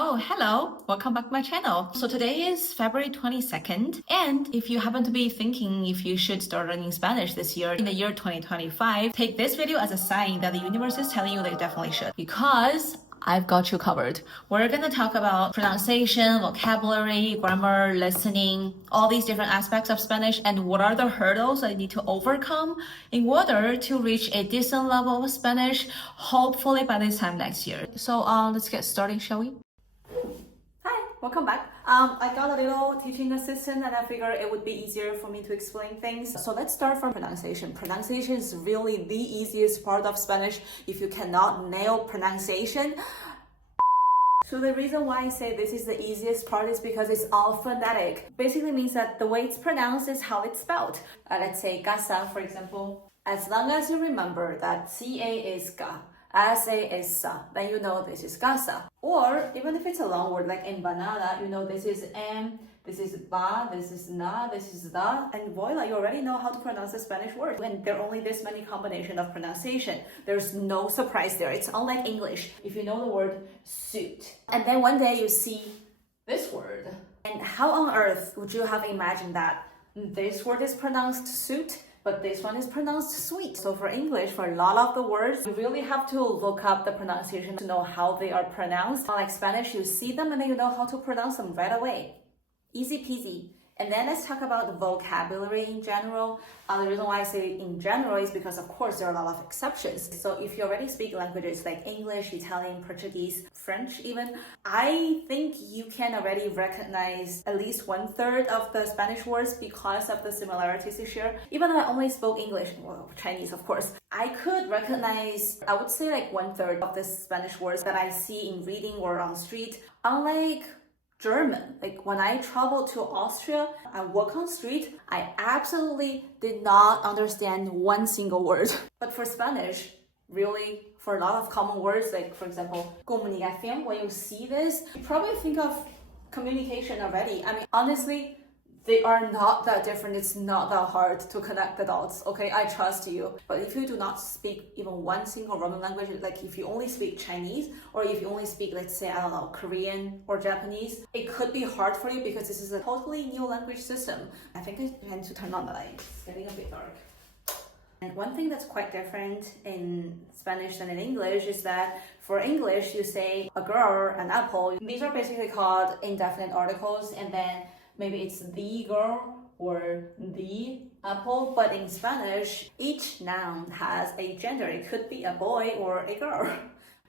Oh, hello! Welcome back to my channel. So today is February 22nd, and if you happen to be thinking if you should start learning Spanish this year, in the year 2025, take this video as a sign that the universe is telling you that you definitely should. Because I've got you covered. We're gonna talk about pronunciation, vocabulary, grammar, listening, all these different aspects of Spanish, and what are the hurdles that you need to overcome in order to reach a decent level of Spanish, hopefully by this time next year. So let's get started, shall we? Hi, welcome back. I got a little teaching assistant and I figured it would be easier for me to explain things. So let's start from pronunciation. Pronunciation is really the easiest part of Spanish. If you cannot nail pronunciation, so the reason why I say this is the easiest part is because it's all phonetic. Basically means that the way it's pronounced is how it's spelled. Let's say casa, for example. As long as you remember that CA is ga, SA is sa, then you know this is casa. Or even if it's a long word like empanada, you know this is M, this is ba, this is na, this is da, and voila, you already know how to pronounce the Spanish word. And there are only this many combination of pronunciation. There's no surprise there. It's unlike English. If you know the word suit, and then one day you see this word, and how on earth would you have imagined that this word is pronounced suit, but this one is pronounced sweet? So for English, for a lot of the words, you really have to look up the pronunciation to know how they are pronounced. Unlike Spanish, you see them and then you know how to pronounce them right away. Easy peasy. And then let's talk about the vocabulary in general. The reason why I say in general is because, of course, there are a lot of exceptions. So if you already speak languages like English, Italian, Portuguese, French even, I think you can already recognize at least 1/3 of the Spanish words because of the similarities they share. Even though I only spoke English, well, Chinese, of course, I could recognize, I would say like 1/3 of the Spanish words that I see in reading or on street. Unlike German, like when I traveled to Austria and walk on street, I absolutely did not understand one single word. But for Spanish, really, for a lot of common words, like for example, comunicación, when you see this, you probably think of communication already. I mean, honestly, they are not that different. It's not that hard to connect the dots, okay? I trust you. But if you do not speak even one single Roman language, like if you only speak Chinese, or if you only speak, let's say, I don't know, Korean or Japanese, it could be hard for you because this is a totally new language system. I think I need to turn on the light. It's getting a bit dark. And one thing that's quite different in Spanish than in English is that for English, you say a girl, an apple. These are basically called indefinite articles, and then maybe it's the girl or the apple, but in Spanish, each noun has a gender. It could be a boy or a girl.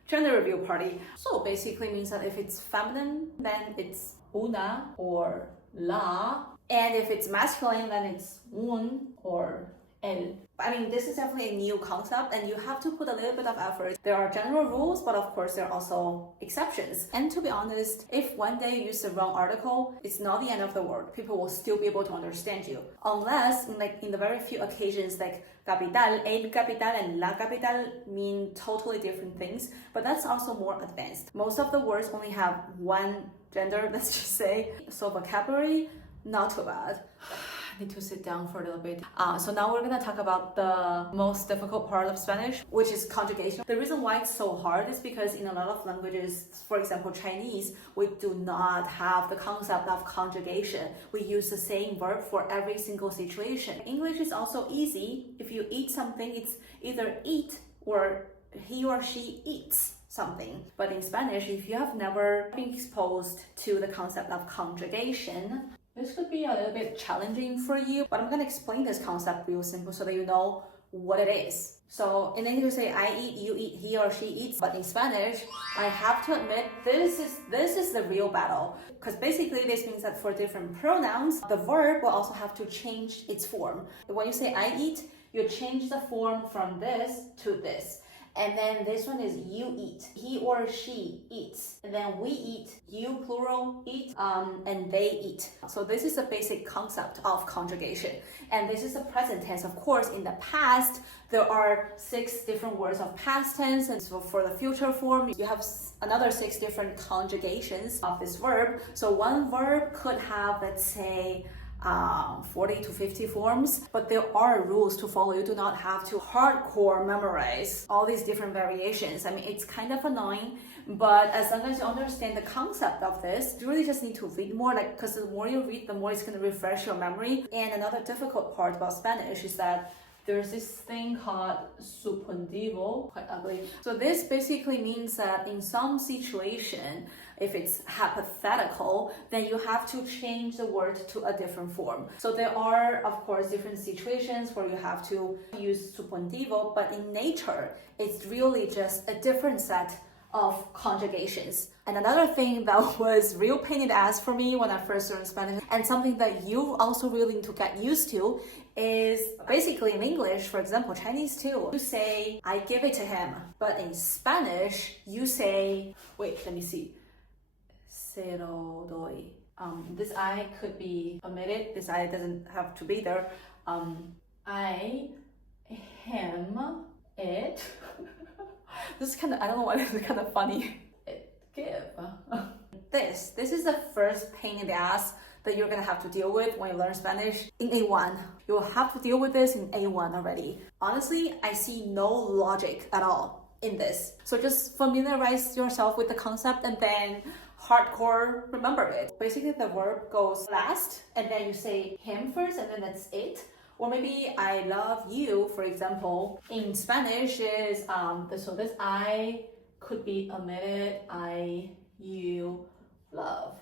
Gender review party. So basically means that if it's feminine, then it's una or la. And if it's masculine, then it's un or el. I mean, this is definitely a new concept and you have to put a little bit of effort. There are general rules, but of course there are also exceptions. And to be honest, if one day you use the wrong article, it's not the end of the world. People will still be able to understand you. Unless, like in the very few occasions like capital, el capital and la capital mean totally different things, but that's also more advanced. Most of the words only have one gender, let's just say. So vocabulary, not too bad. Need to sit down for a little bit. So now we're gonna talk about the most difficult part of Spanish, which is conjugation. The reason why it's so hard is because in a lot of languages, for example Chinese, we do not have the concept of conjugation. We use the same verb for every single situation. English is also easy. If you eat something, it's either eat or he or she eats something. But in Spanish, if you have never been exposed to the concept of conjugation, this could be a little bit challenging for you, but I'm going to explain this concept real simple so that you know what it is. So in English, you say I eat, you eat, he or she eats. But in Spanish, I have to admit, this is the real battle. Because basically this means that for different pronouns, the verb will also have to change its form. When you say I eat, you change the form from this to this. And then this one is you eat, he or she eats. And then we eat, you plural eat, and they eat. So this is the basic concept of conjugation. And this is the present tense. Of course, in the past, there are 6 different words of past tense. And so for the future form, you have another 6 different conjugations of this verb. So one verb could have, let's say, 40 to 50 forms, but there are rules to follow. You do not have to hardcore memorize all these different variations. I mean, it's kind of annoying But as long as you understand the concept of this, you really just need to read more, like, because the more you read, the more it's going to refresh your memory. And another difficult part about Spanish is that there's this thing called supondivo, quite ugly. So this basically means that in some situation, if it's hypothetical, then you have to change the word to a different form. So there are, of course, different situations where you have to use supondivo, but in nature, it's really just a different set of conjugations. And another thing that was real pain in the ass for me when I first learned Spanish, and something that you also really need to get used to, is basically in English, for example, Chinese too, you say, I give it to him. But in Spanish, you say, wait, let me see. Se lo doy. This I could be omitted. This I doesn't have to be there. I, him, it. This is kind of, I don't know why this is kind of funny. Give. This is the first pain in the ass that you're gonna have to deal with when you learn Spanish in A1. You will have to deal with this in A1 already. Honestly, I see no logic at all in this. So just familiarize yourself with the concept and then hardcore remember it. Basically, the verb goes last and then you say him first and then that's it. Or maybe I love you, for example, in Spanish is, so this I could be omitted, I, you, love.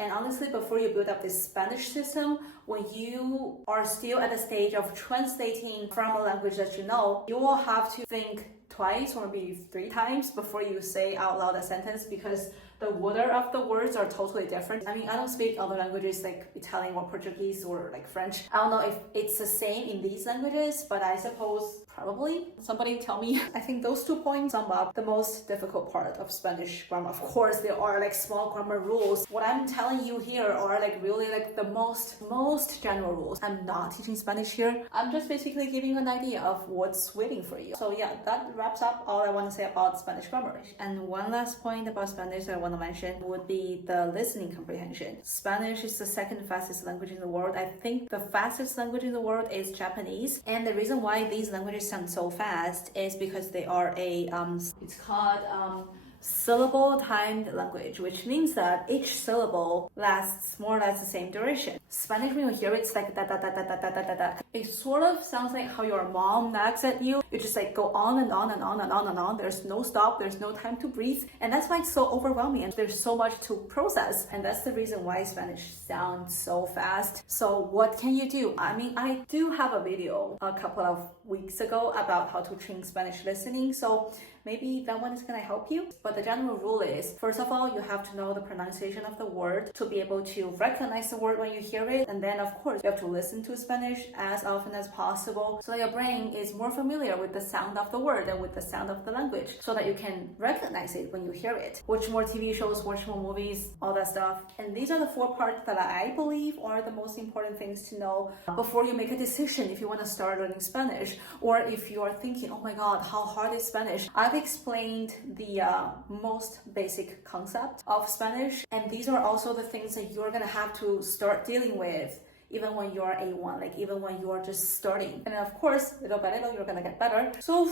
And honestly, before you build up this Spanish system, when you are still at the stage of translating from a language that you know, you will have to think twice or maybe 3 times before you say out loud a sentence, because the order of the words are totally different. I mean, I don't speak other languages like Italian or Portuguese or like French. I don't know if it's the same in these languages, but I suppose probably. Somebody tell me. I think those 2 points sum up the most difficult part of Spanish grammar. Of course, there are like small grammar rules. What I'm telling you here are like really like the most general rules. I'm not teaching Spanish here. I'm just basically giving you an idea of what's waiting for you. So yeah, that wraps up all I want to say about Spanish grammar. And one last point about Spanish I want to mention would be the listening comprehension. Spanish is the second fastest language in the world. I think the fastest language in the world is Japanese. And the reason why these languages sound so fast is because they are it's called syllable timed language, which means that each syllable lasts more or less the same duration. Spanish, when you hear it, it's like da da da da da da da da da. It sort of sounds like how your mom nags at you. You just like go on and on and on and on and on. There's no stop, there's no time to breathe. And that's why it's so overwhelming and there's so much to process. And that's the reason why Spanish sounds so fast. So what can you do? I mean, I do have a video a couple of weeks ago about how to train Spanish listening. So maybe that one is gonna help you. But the general rule is, first of all, you have to know the pronunciation of the word to be able to recognize the word when you hear it. And then of course, you have to listen to Spanish as often as possible so that your brain is more familiar with the sound of the word and with the sound of the language so that you can recognize it when you hear it. Watch more TV shows, watch more movies, all that stuff. And these are the 4 parts that I believe are the most important things to know before you make a decision if you want to start learning Spanish, or if you are thinking, oh my god, how hard is Spanish? I've explained the most basic concept of Spanish, and these are also the things that you're gonna have to start dealing with even when you're A1, like even when you're just starting. And then of course, little by little, you're gonna get better. So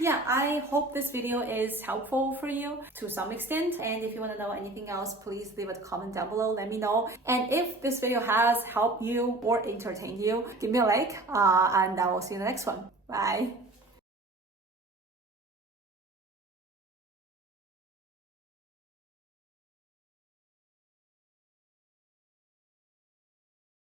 yeah, I hope this video is helpful for you to some extent. And if you wanna know anything else, please leave a comment down below, let me know. And if this video has helped you or entertained you, give me a like, and I will see you in the next one. Bye.